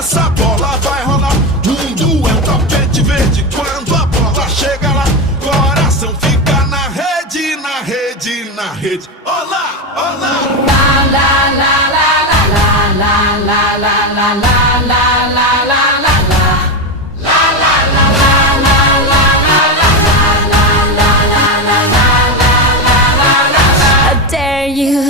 essa bola vai rolar. Mundo é um tapete verde quando a bola chega lá. Coração fica na rede, na rede, na rede. Olá, olá. La la la la la la la la la la la la la la. I dare you